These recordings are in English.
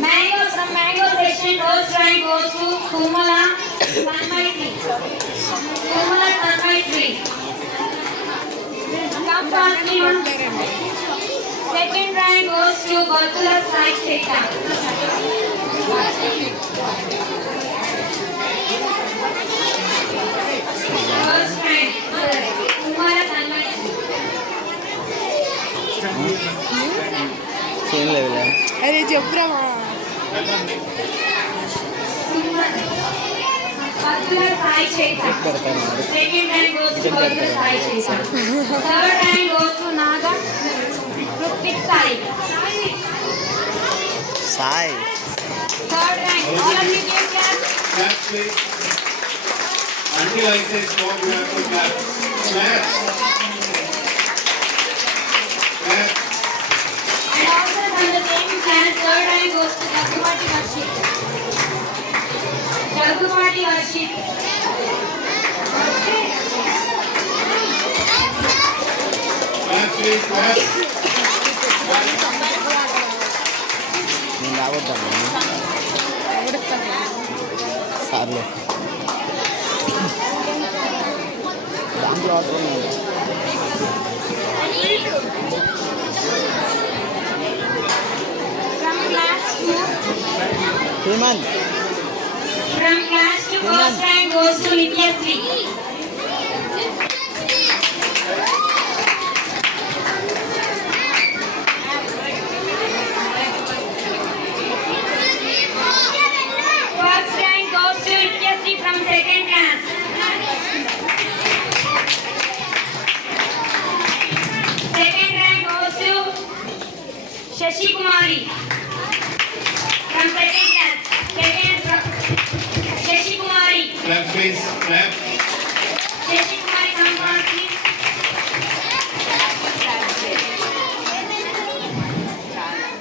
Mango from mango section, first rank goes to Kumala Tanmay. Kumala Tanmay. Come fastly on. Second rank goes to Gotula Sai Cheta. First rank, Kumala Tanmay. Same level అరే చెప్పురామా Gotula Sai Cheta. Second rank goes to Gotula Sai Cheta. Third rank goes to Naga Rupik Sai. Sai Third rank, all of you give clap. Clap, please. Until I say stop, you have to clap. Clap. Clap. And also from the same class, third rank goes to Jagumati Varshit. Jagumati Varshit. Clap, please. Clap. నేను రావద్దాను సార్లే దాంట్లో order ఉంది From class 2, Hemant from class 2, first rank goes to Nityasri. First rank goes to Nityasri from second class. Second rank goes to Shashi Kumari from second class. Second Shashi Kumari. Clap, please. Clap. Shashi Kumari, come first, please.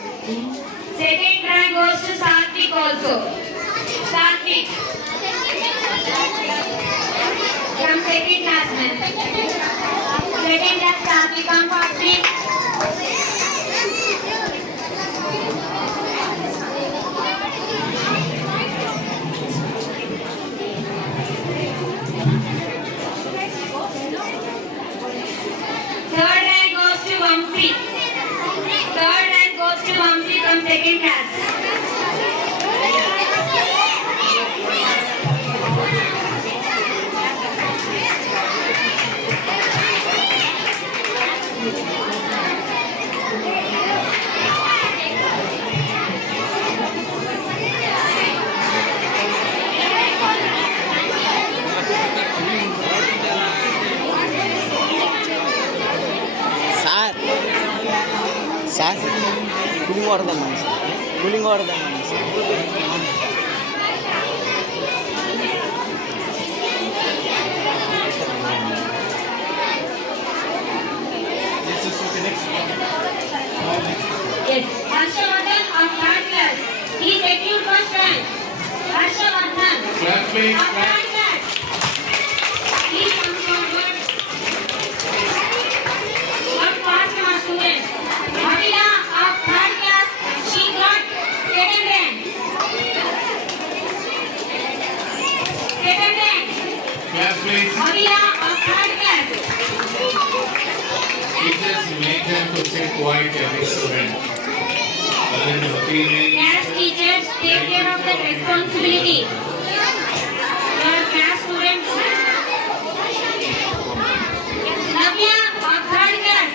Second rank goes to Satvik also. Satvik. From second class, ma'am. Second class, Satvik, come first, please. Third rank goes to Vamsi. Third rank goes to Vamsi from second class. Sir sir cooling water తెమ్మని sir cooling water తెమ్మని sir Yes, Harshavardhan of third class. He secured first rank. Harshavardhan Clap, please. of Clap. third class. Please come forward. One fast, my students. Bhavila of third class. She got second rank. Second rank. Clap, please. Bhavila of third class. Teachers, make them to sit quiet every student. Other than the female. Class teachers, take care of that responsibility. Your class students. Navya of third class.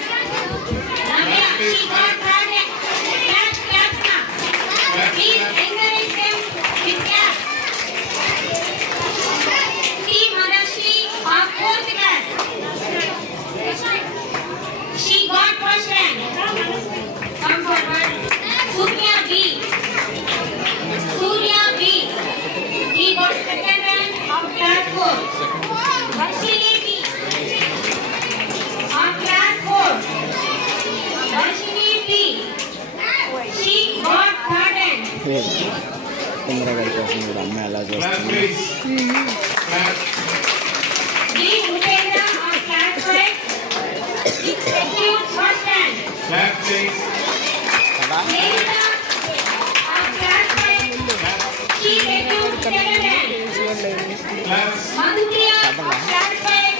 Navya, she got third rank. Class now. Please encourage them with class. T. Madashri of fourth class. She got first rank. Come forward. Surya B. Surya B. He got second rank of class 4. Varshini B. Of class 4. Varshini B. She got third rank. తొందరగా గడిపోతుంది కూడా అమ్మాయి అలా Clap, చేస్తుంది please. Clap. D. Upendra of class 5. He secured first rank. Clap, please. కదా Neither of class 5. She achieved second rank. Clap. Madhurya of class 5.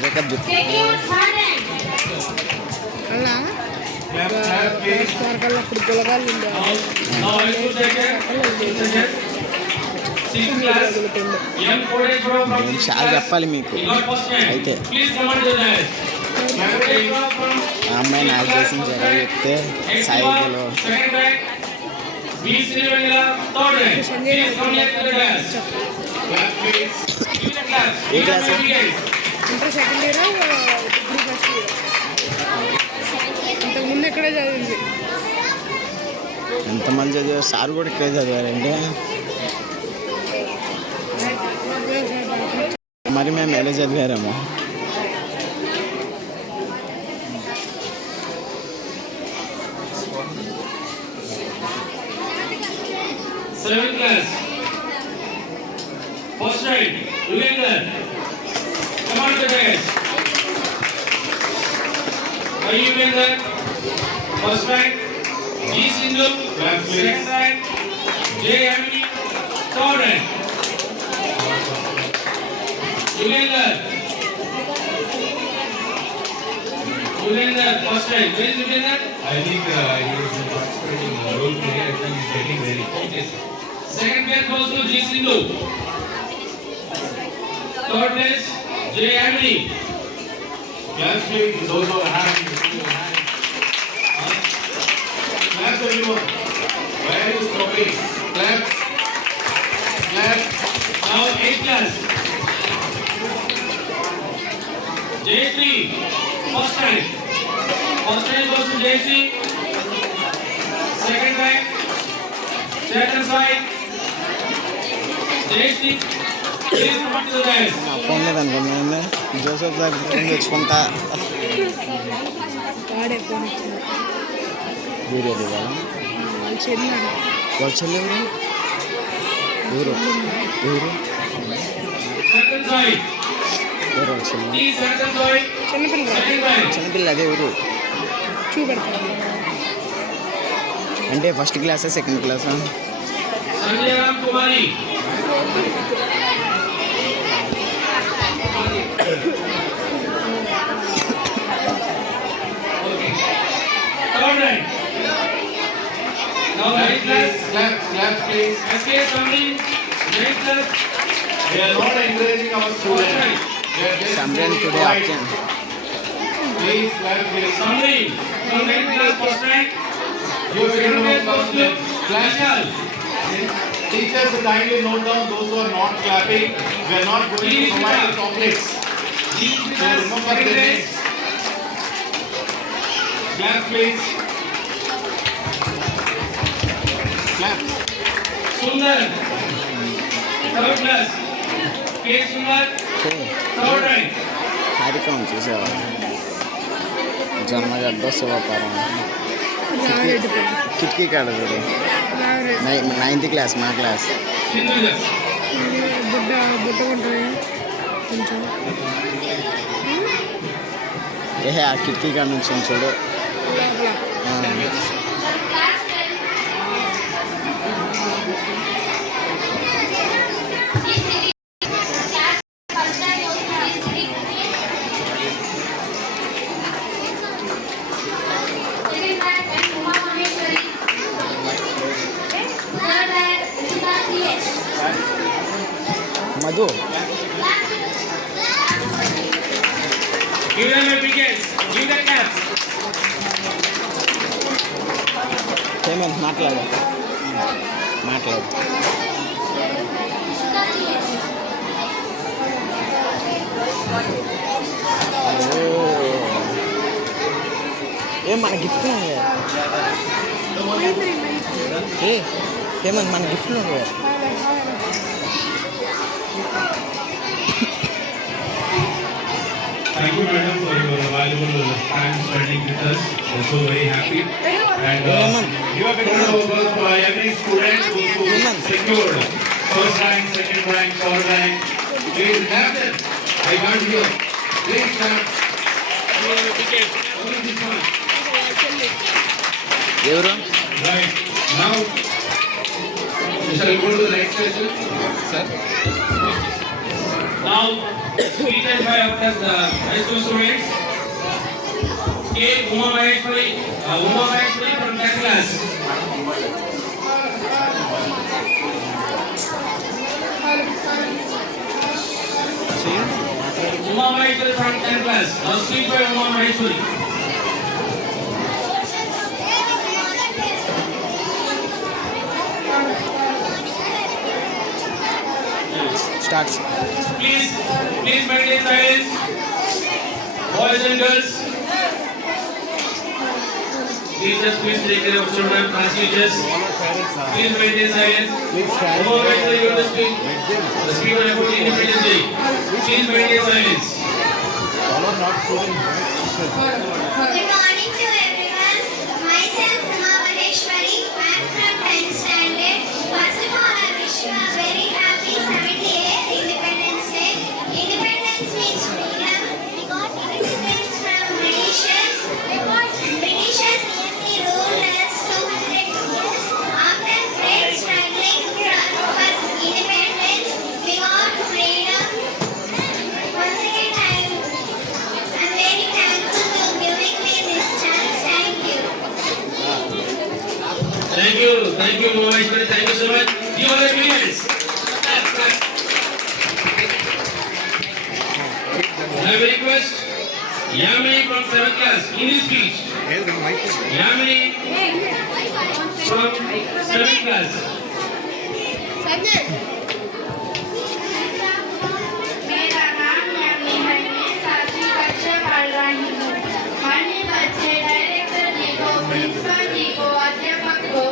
Breakup చెప్పు Secured third rank. అలా Clap, clap, please. మార్కల్లో అప్పుడు పిల్లగాళ్ళు ఉండే Now I will second. Sixth class. Young Kodeshwara from నేను sixth చాలా class. చెప్పాలి మీకు He got first rank. అయితే Please come on to the dais. Kodeshwara from ఆ అమ్మాయి నాకు చేసిన జరగ చెప్తే సాయిలో second rank. B. Srivengala third rank. Please come here to the dais. Clap, please. Give the class. A class? Inter second year degree first year ఇంతకుముందు ఎక్కడే చదివింది ఎంతమంది చదివారు సార్ కూడా ఇక్కడే చదివారండి మరి మేము ఎలా చదివారేమో Seventh class. First rank. Yugandhar. Come on to the dais. Are you Yugandhar? First rank. G. Sindhu. Clap, please. Second rank. J. Amini. Third rank. Yugandhar. Yugandhar. First rank. Where is Yugandhar? I think he is participating in role play. I think he's getting very focused. Second place goes to G. Sindhu. Third place, J. Amini. Clap, please. Those who are having clap, everyone. Why are you stopping? Clap. Clap. Now 8th class. J3, first rank. First rank goes to J3. Second rank, Chetan Sai. J3, please come to the dais. మా phone లేదు అనుకున్నాను Joseph దగ్గర phone తెచ్చుకుంటా వాడే phone ఇచ్చింది video దిగాలి వాళ్ళు చెల్లాడు వాళ్ళ చెల్లి ఎవరు ఎవరు Chetan Sai. ఎవరు వాళ్ళ చెల్లి T. Chetan Sai. చిన్నపిల్ల Second rank. చిన్నపిల్ల అదే ఎవరు చూపెడతాను అంటే ఫస్ట్ క్లాసా సెకండ్ క్లాసా Sanjay Ram Kumari. Third rank. Now 9th class. Clap, clap, please. SK Samri. 9th class. We are not encouraging our students. We are just Samran giving today advice. option Please, clap, please. Samri. Now 9th class first rank. You are Second going place goes to to clap. Vishal. Teachers, kindly note down those who are not clapping. We are not going to provide the chocolates. G. So Class. remember Second the place. names. Clap, please. Clap. Sundar. Third class. K. Sundar. Third rank. కార్యక్రమం చూసేవా జన్మగడ్డ శివపురం రామరెడ్డి పల్లి కిటికీ కాడ చూడు Rama Reddy 9th class మా class Sindhuja. బుడ్డ బుట్ట ఉంటుంది కొంచెం ఏ ఆ కిటికీ కాడ నుంచి చూడు లోపల ఆ, Madhu Give them a big hands. Give the claps. Payment మాట్లాడు ఏం మన గిఫ్ట్ ఏ ఏమన్నా మన గిఫ్ట్లు ఉన్నాయి Thank you, madam, for your valuable time spending with us. We're so very happy. And you have been over for every student who secured first rank, second rank, third rank. Please clap them. I can't hear. Please clap. Only this one. ఎవరు Right. Now, we shall go to the next session. Sir. Now, speeches by our high school students. K. Uma Maheshwari from 10th class. Uma Maheshwari from 10th class. Now speak by Uma Maheshwari. Starts Please maintain silence. Boys and girls. Teachers, please take care of children. Class teachers, please maintain silence. Uma Maheshwari, you have to speak. The speaker about Independence Day. Please maintain silence. Good morning to everyone. Myself Uma Maheshwari. I am from 10th standard. First of all, I wish you a very happy 78th Independence Day. Independence means freedom. We got independence from Britishers. Britishers nearly ruled us 200 years. After great struggling for independence, we got freedom. Once again, I'm very thankful to giving me this chance. Thank you. Thank you, Uma Maheshwari. Thank you so much. Give all the hands. I will request Yamini from 7th class, English speech. Yamini from 7th class. मेरा नाम यामिनी है। मैं 7वीं कक्षा पढ़ रही हूँ। माननीय बच्चे, डायरेक्टर जी को, प्रिंसिपल जी को, अध्यापक को,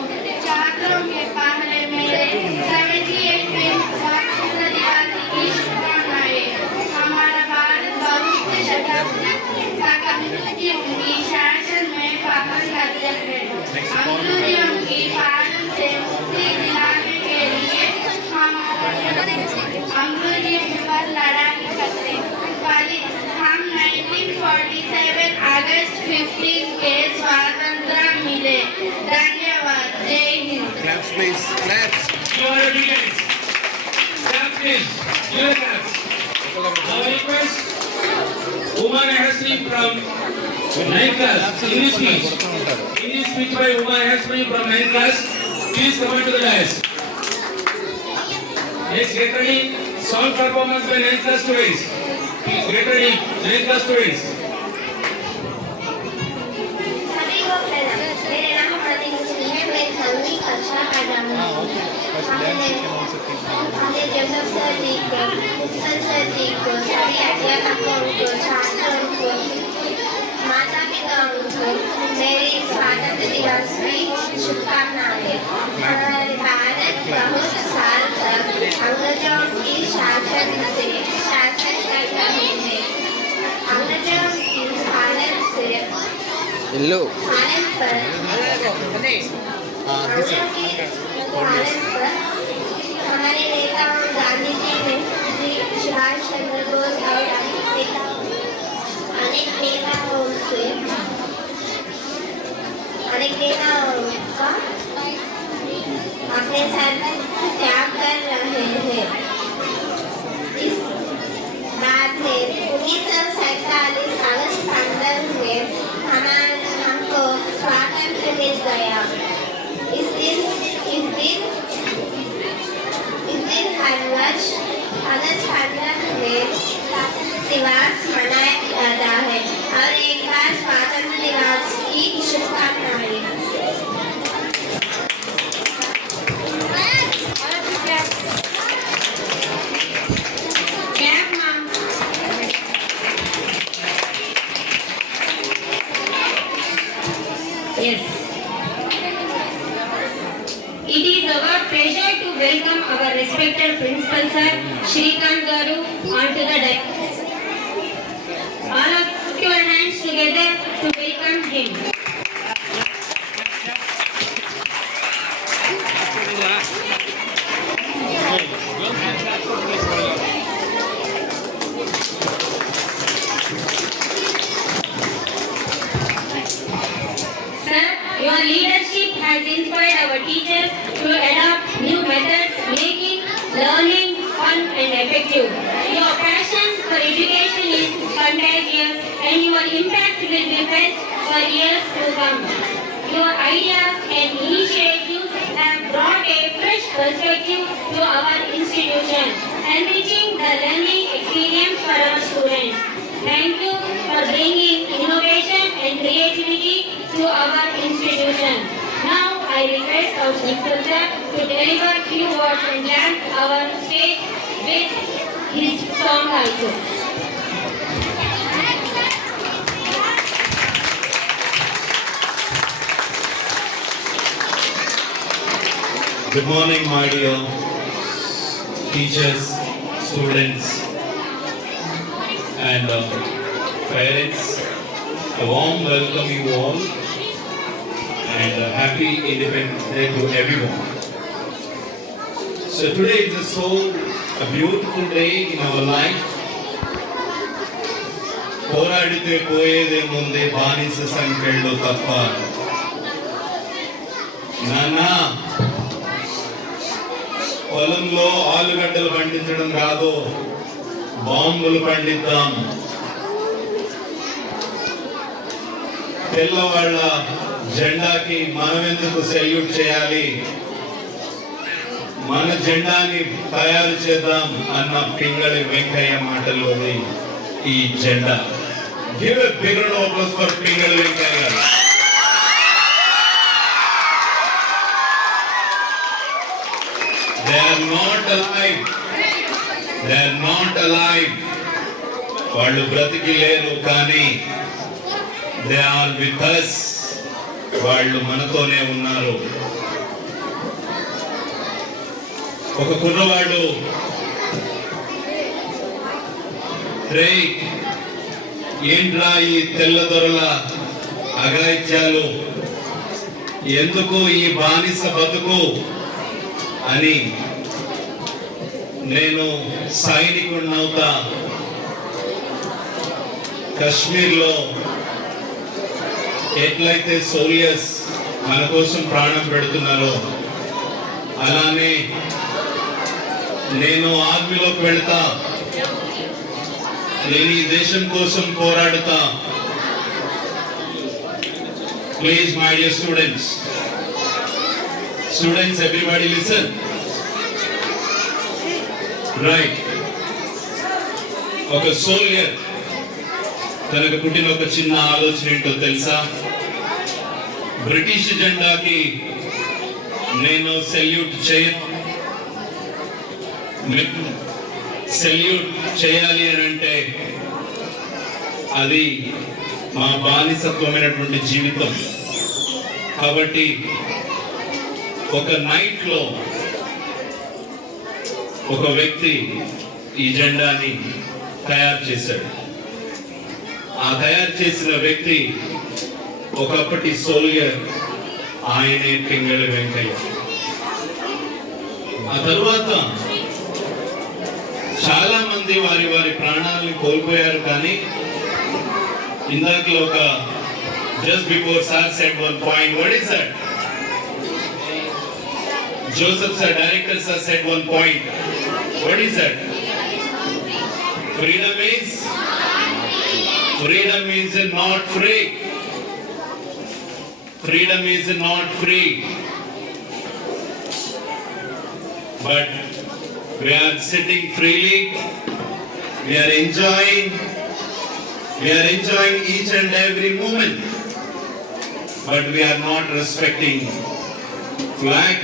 छात्रों के पहले मेरे 78वें स्वतंत्रता दिवस की शुभकामनाएं। हमारा भारत बहुविध शताब्दी की उनकी शासन में पावन कार्यरत है। अंग्रेजों की पालन से मुक्ति दिलाने के लिए हम अंग्रेजों पर लड़ाई करते हम 1947 अगस्त 15 के स्वतंत्रता मिले। धन्यवाद। जय Hind. Claps please claps Give all the hands. Clap please. Give a clap. Now I request Uma Maheshwari from 9th class, English speech. English speech by Uma Maheshwari from 9th class. Please come on to the dais. Next, get ready. Song performance by 9th class students. Please get ready. 9th class students. सभी को प्रणाम। मेरा नाम प्रतीक सिंह है। मैं 9वीं कक्षा पढ़ रही हूँ। हमने जोसेफ सर जी को, प्रिंसिपल सर जी को, सभी अध्यापकों को, छात्रों को, माता पिताओं को मेरी स्वतंत्रता दिवस की शुभकामनाएं। हमारे भारत बहुत साल तक अंग्रेजों की शासन कर रहे थे। अंग्रेजों की पालन से ఇల్లు भारत पर अंग्रेजों की पालन पर हमारे नेताओं गांधी जी ने सुभाष चंद्र बोस और अनेक नेताओं का अपने सर त्याग कर रहे हैं। इस बाद में 1947 अगस्त 15 में हमको स्वातंत्र मिल गया। इस दिन हर वर्ष अगस्त 15 में स्वतंत्रता दिवस मनाया जाता है। और एक बार स्वतंत्रता दिवस की शुभकामनाएं। Clap, ma'am. Yes. It is our pleasure to welcome our respected principal sir, Shrikant Garu, onto the dais. All of your hands together to welcome him. Sir, your leadership you. Your passion for education is contagious and your impact will be felt for years to come. Your ideas and initiatives have brought a fresh perspective to our institution, enriching the learning experience for our students. Thank you for bringing innovation and creativity to our institution. Now I request our principal sir to deliver few words and grant our stage with his song also. Good morning, my dear teachers, students, and parents. A warm welcome you all, and happy Independence Day to everyone. So today is a beautiful day in our life. పోరాడితే పోయేదే ముందే బానిస సంఖ్యలో తప్ప. నానా పొలంలో ఆలుగడ్డలు పండించడం కాదు, బాంబులు పండిద్దాం. తెల్లవాళ్ళ జెండాకి మనం ఎందుకు సెల్యూట్ చేయాలి, మన జెండాని తయారు చేద్దాం అన్న పింగళి వెంకయ్య మాటలోని ఈ జెండా. Give a big round of applause for Pingali Venkaiah garu. They are not alive. They are not alive. వాళ్ళు బ్రతికి లేరు, కానీ they are with us. వాళ్ళు మనతోనే ఉన్నారు. ఒక కుర్రవాడు, రే ఏంట్రా ఈ తెల్లదొరల అఘాయిత్యాలు, ఎందుకు ఈ బానిస బతుకు అని, నేను సైనికుడినవుతా, కశ్మీర్లో ఎట్లయితే సోల్జర్స్ మన కోసం ప్రాణం పెడుతున్నారో అలానే నేను ఆర్మీలోకి వెళ్తా, నేను ఈ దేశం కోసం పోరాడుతా. Please my dear students, everybody listen. Right. ఒక సోల్జర్ తనకు పుట్టిన ఒక చిన్న ఆలోచన ఏంటో తెలుసా? బ్రిటిష్ జెండాకి నేను సెల్యూట్ చేయాలి అని అంటే అది మా బానిసత్వమైనటువంటి జీవితం. కాబట్టి ఒక నైట్ లో ఒక వ్యక్తి ఈ జెండాని తయారు చేశాడు. ఆ తయారు చేసిన వ్యక్తి ఒకప్పటి సోల్జర్, ఆయనే పింగళి వెంకయ్య. ఆ తరువాత చాలా మంది వారి వారి ప్రాణాలను కోల్పోయారు. కానీ ఇందాకలో ఒక just before sir said one point. What is that? Joseph sir, director sir said one point. What is that? Freedom is not free. Freedom is not free. But we are sitting freely. We are enjoying each and every moment. But we are not respecting flag.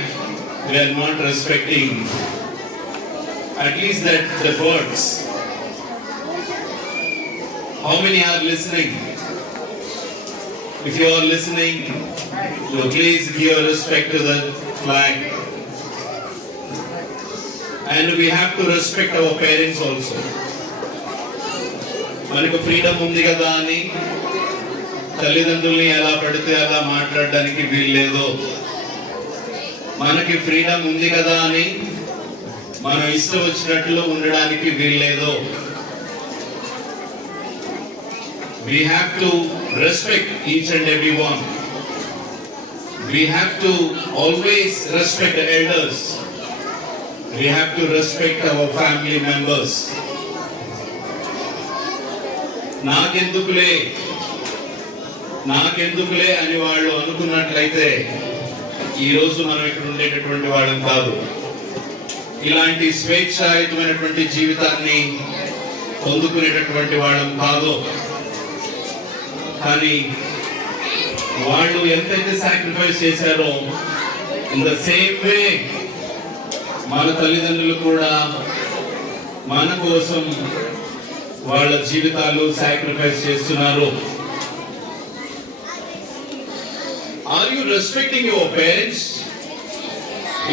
We are not respecting at least that the birds. How many are listening? If you are listening, so please give respect to the flag. And we have to respect our parents also. మనకు freedom ఉంది కదా అని తల్లిదండ్రుల్ని ఎలా పడితే అలా మాట్లాడడానికి వీల్లేదు. మనకి ఫ్రీడమ్ ఉంది కదా అని మనం ఇష్టం వచ్చినట్లు ఉండడానికి వీల్లేదు. We have to respect each and every one. We have to always respect the elders. we have to respect our family members. నాకెందుకులే అని వాళ్ళు అనుకున్నట్లయితే ఈరోజు మనం ఇక్కడ ఉండేటటువంటి వాళ్ళం కాదు. ఇలాంటి స్వేచ్ఛాయుతమైనటువంటి జీవితాన్ని పొందుకునేటటువంటి వాళ్ళం కాదు. కానీ వాళ్ళు ఎంతైతే సాక్రిఫైస్ చేశారో ఇన్ ద సేమ్ వే మన తల్లిదండ్రులు కూడా మన కోసం వాళ్ళ జీవితాలు సాక్రిఫైస్ చేస్తున్నారు. Are you respecting your parents?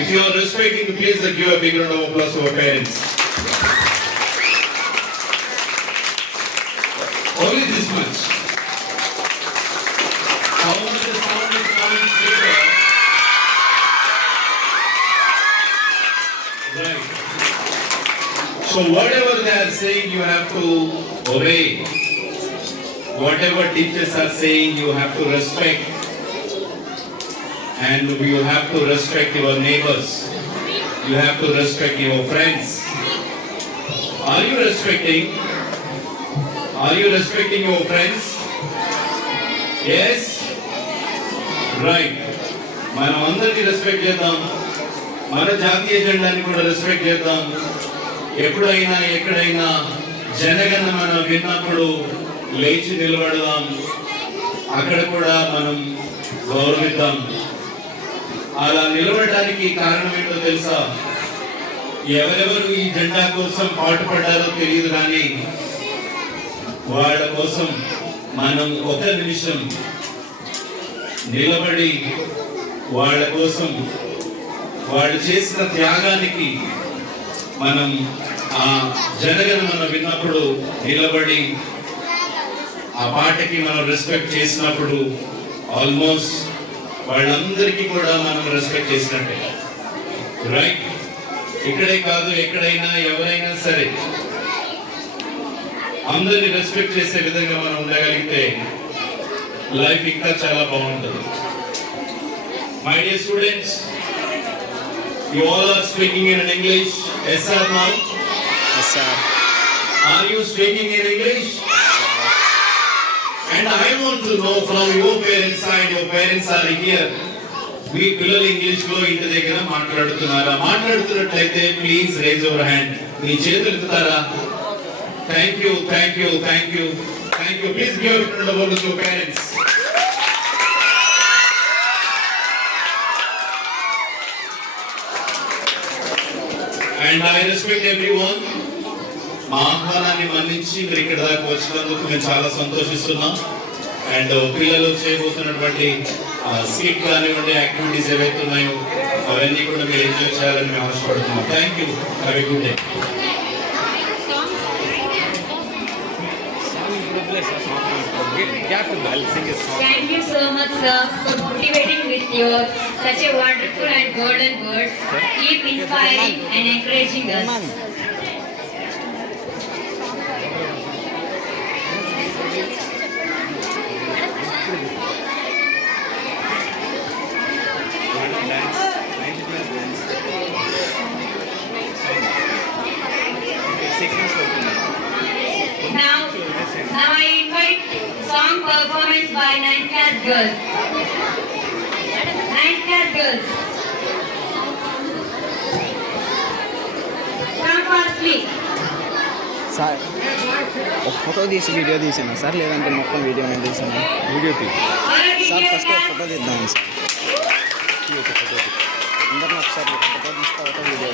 If you are respecting, please give a big round of applause to our parents. Only this much. How much the sound is coming clearer? Right. So whatever they are saying, you have to obey. Whatever teachers are saying, you have to respect. And you have to respect your neighbors. You have to respect your friends. Are you respecting? Are you respecting your friends? Yes? Right. మనం అందరికీ respect చేద్దాం. మన జాతీయ జెండాని కూడా respect చేద్దాం. ఎప్పుడైనా ఎక్కడైనా జనగణమన విన్నప్పుడు లేచి నిలబడదాం. అక్కడ కూడా మనం గౌరవిద్దాం. అలా నిలబడడానికి కారణం ఏంటో తెలుసా? ఎవరెవరు ఈ జెండా కోసం పాటుపడ్డారో తెలియదు, కానీ వాళ్ళ కోసం మనం ఒక నిమిషం నిలబడి వాళ్ళ కోసం వాళ్ళు చేసిన త్యాగానికి మనం ఆ జనగణమన విన్నప్పుడు నిలబడి ఆ పాటకి మనం రెస్పెక్ట్ చేసినప్పుడు ఆల్మోస్ట్ వాళ్ళందరికీ కూడా మనం రెస్పెక్ట్ చేసినట్టే. రైట్? ఇక్కడే కాదు, ఎక్కడైనా ఎవరైనా సరే అందరినీ రెస్పెక్ట్ చేసే విధంగా మనం ఉండగలిగితే లైఫ్ ఇంకా చాలా బాగుంటుంది. My dear students, you all are speaking in English. Yes or no? Yes, sir. Are you speaking in English? And I want to know from your parents side, your parents are here. మీ పిల్లలు English లో ఇంటి దగ్గర మాట్లాడుతున్నారా? మాట్లాడుతున్నట్లయితే please raise your hand. మీ చేతులు ఎత్తుతారా? Thank you, thank you, thank you, thank you. Please give it to your parents. And I respect everyone. మా ఆహ్వానాన్ని మన్నించి మీరు ఇక్కడ దాకా వచ్చినందుకు మేము చాలా సంతోషిస్తున్నాం. అండ్ పిల్లలు చేయబోతున్నటువంటి స్కిట్ కానివ్వండి, యాక్టివిటీస్ ఏవైతే ఉన్నాయో అవన్నీ కూడా మీరు ఎంజాయ్ చేయాలని మేము ఆశపడుతున్నాం. Thank you. Have a good day. Thank you so much, sir, for motivating with your such a wonderful and golden words. Keep inspiring and encouraging us. Now I invite song performance by 9th class girls. 9th class girls. Come fastly. Sir ఒక photo తీసి video తీసాను sir, లేదంటే మొత్తం video నేను తీసాను. Video తీ sir, first ఒక photo తీద్దాం సార్. ఒక ఫోటో అందరిని ఒకసారి ఫోటో తీస్తే ఒక వీడియో